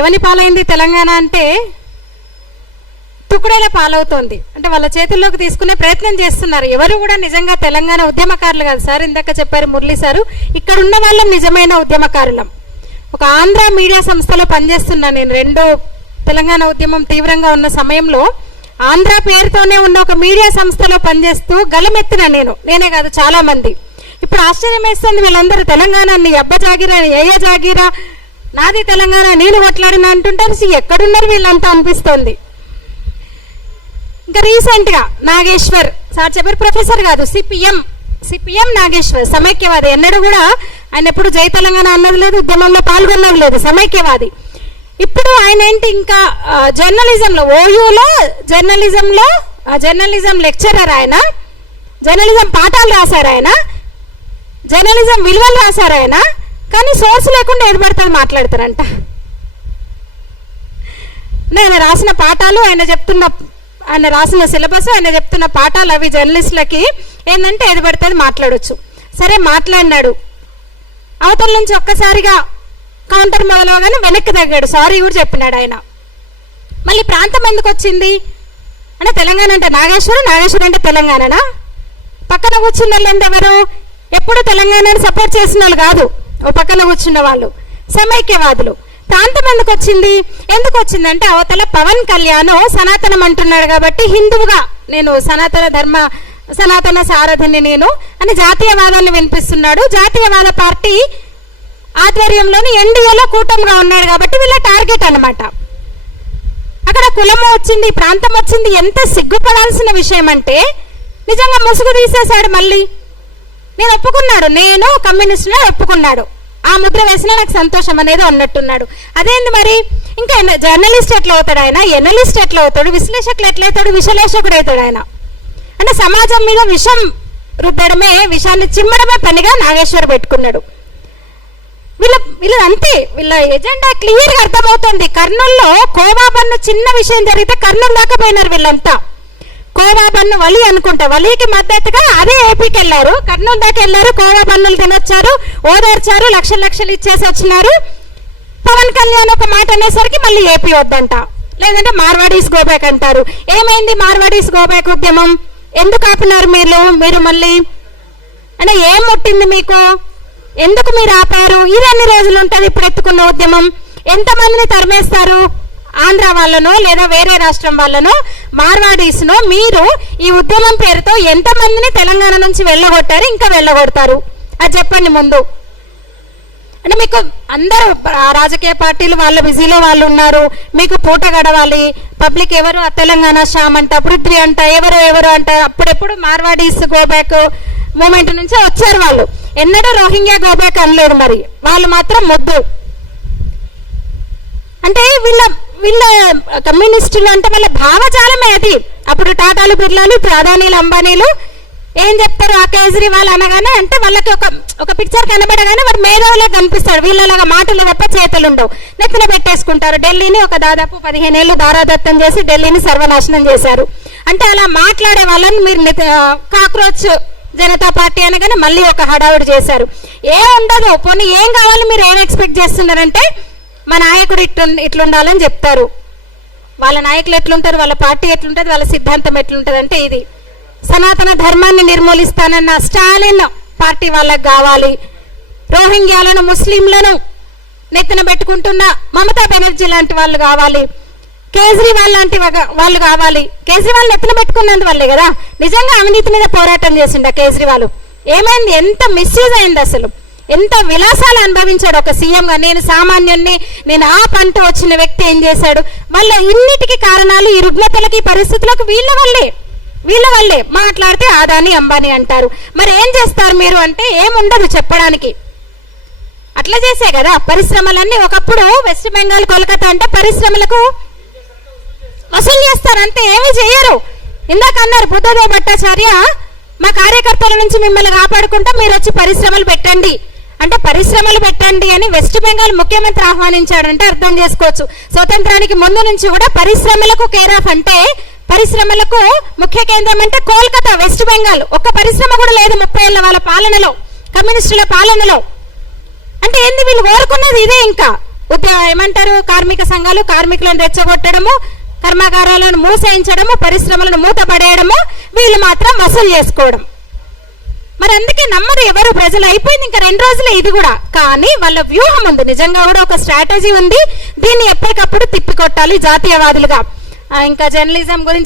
ఎవని పాలైంది తెలంగాణ అంటే తుకుడేలా పాలవుతోంది. అంటే వాళ్ళ చేతుల్లోకి తీసుకునే ప్రయత్నం చేస్తున్నారు. ఎవరు కూడా నిజంగా తెలంగాణ ఉద్యమకారులు కాదు సార్. ఇందాక చెప్పారు మురళి సారు, ఇక్కడ ఉన్న వాళ్ళం నిజమైన ఉద్యమకారులం. ఒక ఆంధ్ర మీడియా సంస్థలో పనిచేస్తున్నాను నేను. రెండో తెలంగాణ ఉద్యమం తీవ్రంగా ఉన్న సమయంలో ఆంధ్ర పేరుతోనే ఉన్న ఒక మీడియా సంస్థలో పనిచేస్తూ గలమెత్తిన నేనే కాదు చాలా మంది. ఇప్పుడు ఆశ్చర్యం వేస్తుంది, వీళ్ళందరూ తెలంగాణ నీ అబ్బ జాగిరా ఏయ జాగిరా నాది తెలంగాణ నేను కొట్లాడిన అంటుంటారు. ఎక్కడున్నారు వీళ్ళంతా అనిపిస్తోంది. ఇంకా రీసెంట్ గా నాగేశ్వర్ సార్ చెప్పారు, ప్రొఫెసర్ కాదు, సిపిఎం నాగేశ్వర్ సమైక్యవాది. ఎన్నడూ కూడా ఆయన ఎప్పుడు జై తెలంగాణ అన్నది లేదు, ఉద్యమంలో పాల్గొన్నది లేదు, సమైక్యవాది. ఇప్పుడు ఆయన ఏంటి ఇంకా జర్నలిజంలో ఓయూలో జర్నలిజం లెక్చరర్, ఆయన జర్నలిజం పాఠాలు రాశారు, ఆయన జర్నలిజం విలువలు రాశారు ఆయన. కానీ సోర్స్ లేకుండా ఏది పడుతుంది మాట్లాడతారంట. ఆయన రాసిన పాఠాలు, ఆయన రాసిన సిలబస్, ఆయన చెప్తున్న పాఠాలు అవి జర్నలిస్టులకి ఏంటంటే ఏది పడుతుంది మాట్లాడొచ్చు. సరే మాట్లాడినాడు, అవతల నుంచి ఒక్కసారిగా కౌంటర్ మొదలవగానే వెనక్కి తగ్గాడు, సారీ కూడా చెప్పినాడు ఆయన. మళ్ళీ ప్రాంతం ఎందుకు వచ్చింది అంటే తెలంగాణ అంటే నాగేశ్వరం అంటే తెలంగాణనా? పక్కన కూర్చున్న వాళ్ళు ఎవరు? ఎప్పుడు తెలంగాణని సపోర్ట్ చేసిన వాళ్ళు కాదు, ఓ పక్కన కూర్చున్న వాళ్ళు సమైక్యవాదులు. ప్రాంతం ఎందుకు వచ్చిందంటే అవతల పవన్ కళ్యాణ్ సనాతనం అంటున్నాడు కాబట్టి హిందువుగా నేను సనాతన సారథిని నేను అని జాతీయవాదాన్ని వినిపిస్తున్నాడు. జాతీయవాద పార్టీ ఆధ్వర్యంలోని ఎన్డీఏలో కూటమిగా ఉన్నాడు కాబట్టి వీళ్ళ టార్గెట్ అన్నమాట. అక్కడ కులము వచ్చింది, ప్రాంతం వచ్చింది. ఎంత సిగ్గుపడాల్సిన విషయం అంటే నిజంగా ముసుగు తీసేశాడు. మళ్ళీ నేను ఒప్పుకున్నాడు, నేను కమ్యూనిస్టునే ఒప్పుకున్నాడు, ఆ ముద్ర వేసినా నాకు సంతోషం అనేది అన్నట్టున్నాడు. అదేంది మరి? ఇంకా జర్నలిస్ట్ ఎట్లా అవుతాడు ఆయన? ఎనలిస్ట్ ఎట్లా అవుతాడు? విశ్లేషకులు ఎట్లయితాడు? విశ్లేషకుడు అవుతాడు ఆయన. అంటే సమాజం మీద విషం రుద్దడమే, విషాన్ని చిమ్మడమే పనిగా నాగేశ్వర్ పెట్టుకున్నాడు. వీళ్ళ అంతే, వీళ్ళ ఎజెండా క్లియర్ గా అర్థమవుతుంది. కర్నూలులో కోవా బన్ను చిన్న విషయం జరిగితే కర్నూలు దాకా పోయినారు వీళ్ళంతా. కోవా బన్ను వలి అనుకుంటా, వలికి మద్దతుగా అదే ఏపీకి వెళ్ళారు, కర్నూలు దాకా వెళ్ళారు, కోవా బన్నులు తినొచ్చారు, ఓదార్చారు, లక్షలు ఇచ్చేసి వచ్చినారు. పవన్ కళ్యాణ్ ఒక మాట అనేసరికి మళ్ళీ ఏపీ వద్దంట, లేదంటే మార్వాడీస్ గోబ్యాక్ అంటారు. ఏమైంది మార్వాడీస్ గోబ్యాక్ ఉద్యమం? ఎందుకు ఆపినారు మీరు మళ్ళీ? అంటే ఏం ముట్టింది మీకు? ఎందుకు మీరు ఆపారు? ఇది ఎన్ని రోజులు ఉంటుంది ఇప్పుడు ఎత్తుకున్న ఉద్యమం? ఎంతమందిని తరిమేస్తారు? ఆంధ్ర వాళ్ళనో లేదా వేరే రాష్ట్రం వాళ్ళనో మార్వాడీస్నో మీరు ఈ ఉద్యమం పేరుతో ఎంతమందిని తెలంగాణ నుంచి వెళ్ళగొట్టారు, ఇంకా వెళ్ళగొడతారు? అది చెప్పండి ముందు. అంటే మీకు అందరూ రాజకీయ పార్టీలు వాళ్ళ బిజీలో వాళ్ళు ఉన్నారు, మీకు పూట గడవాలి. పబ్లిక్ ఎవరు తెలంగాణ శ్యామ్ అంట, పృథ్వీ అంట, ఎవరు అంట. అప్పుడెప్పుడు మార్వాడీస్ గోబ్యాక్ మూమెంట్ నుంచే వచ్చారు వాళ్ళు. ఎన్నడూ రోహింగ్యా గోబ్యాక్ అనలేదు. మరి వాళ్ళు మాత్రం ముద్దు. అంటే వీళ్ళ కమ్యూనిస్టులు అంటే వాళ్ళ భావజాలమే అది. అప్పుడు టాటాలు, బిర్లాలు, ఇప్పుడు అదానీలు, అంబానీలు ఏం చెప్తారు? ఆ కేజ్రీవాల్ అనగానే అంటే వాళ్ళకి ఒక పిక్చర్ కనబడగానే వాడు మేధావులా కనిపిస్తాడు. వీళ్ళలాగా మాటలు తప్ప చేతులు ఉండవు, నెత్తిన పెట్టేసుకుంటారు. ఢిల్లీని ఒక దాదాపు 15 ఏళ్ళు దారాదత్తం చేసి ఢిల్లీని సర్వనాశనం చేశారు. అంటే అలా మాట్లాడే వాళ్ళని మీరు కాక్రోచ్ జనతా పార్టీ అనగానే మళ్ళీ ఒక హడావుడి చేశారు. ఏం ఉండదు. పోనీ ఏం కావాలి? మీరు ఏం ఎక్స్పెక్ట్ చేస్తున్నారంటే మా నాయకుడు ఇట్లుండాలని చెప్తారు. వాళ్ళ నాయకులు ఎట్లుంటారు, వాళ్ళ పార్టీ ఎట్లుంటుంది, వాళ్ళ సిద్ధాంతం ఎట్లుంటుంది అంటే ఇది. సనాతన ధర్మాన్ని నిర్మూలిస్తానన్న స్టాలిన్ పార్టీ వాళ్ళకి కావాలి. రోహింగ్యాలను, ముస్లింలను నెత్తిన పెట్టుకుంటున్న మమతా బెనర్జీ లాంటి వాళ్ళు కావాలి. కేజ్రీవాల్ లాంటి వాళ్ళు కావాలి. కేజ్రీవాల్ నెత్తిన పెట్టుకున్నందు వల్లే కదా నిజంగా అవినీతి మీద పోరాటం చేసిండు కేజ్రీవాల్. ఏమైంది? ఎంత మిస్యూజ్ అయింది అసలు, ఎంత విలాసాలు అనుభవించాడు ఒక సీఎంగా. నేను సామాన్యుణ్ణి, నేను ఆ పంట వచ్చిన వ్యక్తి ఏం చేశాడు? వాళ్ళ ఇన్నిటికి కారణాలు ఈ రుగ్మతలకి, పరిస్థితులకు వీళ్ళ వల్లే. మాట్లాడితే అదాని, అంబానీ అంటారు. మరి ఏం చేస్తారు మీరు అంటే ఏముండదు చెప్పడానికి. అట్లా చేసే కదా పరిశ్రమలన్నీ. ఒకప్పుడు వెస్ట్ బెంగాల్, కోల్కతా అంటే పరిశ్రమలకు వసూలు చేస్తారంటే ఏమీ చేయరు. ఇందాక అన్నారు బుద్ధదేవ్ భట్టాచార్య, మా కార్యకర్తల నుంచి మిమ్మల్ని కాపాడుకుంటా మీరు వచ్చి పరిశ్రమలు పెట్టండి అంటే పరిశ్రమలు పెట్టండి అని వెస్ట్ బెంగాల్ ముఖ్యమంత్రి ఆహ్వానించాడంటే అర్థం చేసుకోవచ్చు. స్వతంత్రానికి ముందు నుంచి కూడా పరిశ్రమలకు కేర్ ఆఫ్ అంటే పరిశ్రమలకు ముఖ్య కేంద్రం అంటే కోల్కతా, వెస్ట్ బెంగాల్. ఒక్క పరిశ్రమ కూడా లేదు 30 ఏళ్ల వాళ్ళ పాలనలో, కమ్యూనిస్టుల పాలనలో. అంటే ఏంది? వీళ్ళు కోరుకున్నది ఇదే. ఇంకా ఏమంటారు, కార్మిక సంఘాలు కార్మికులను రెచ్చగొట్టడము, కర్మాగారాలను మూసేయించడము, పరిశ్రమలను మూతపడేయడము, వీళ్ళు మాత్రం వసూలు చేసుకోవడం. మరి అందుకే నమ్మరు ఎవరు ప్రజలు. అయిపోయింది ఇంకా 2 రోజులే ఇది కూడా. కానీ వాళ్ళ వ్యూహం ఉంది, నిజంగా కూడా ఒక స్ట్రాటజీ ఉంది. దీన్ని ఎప్పటికప్పుడు తిప్పికొట్టాలి జాతీయవాదులుగా. ఇంకా జర్నలిజం గురించి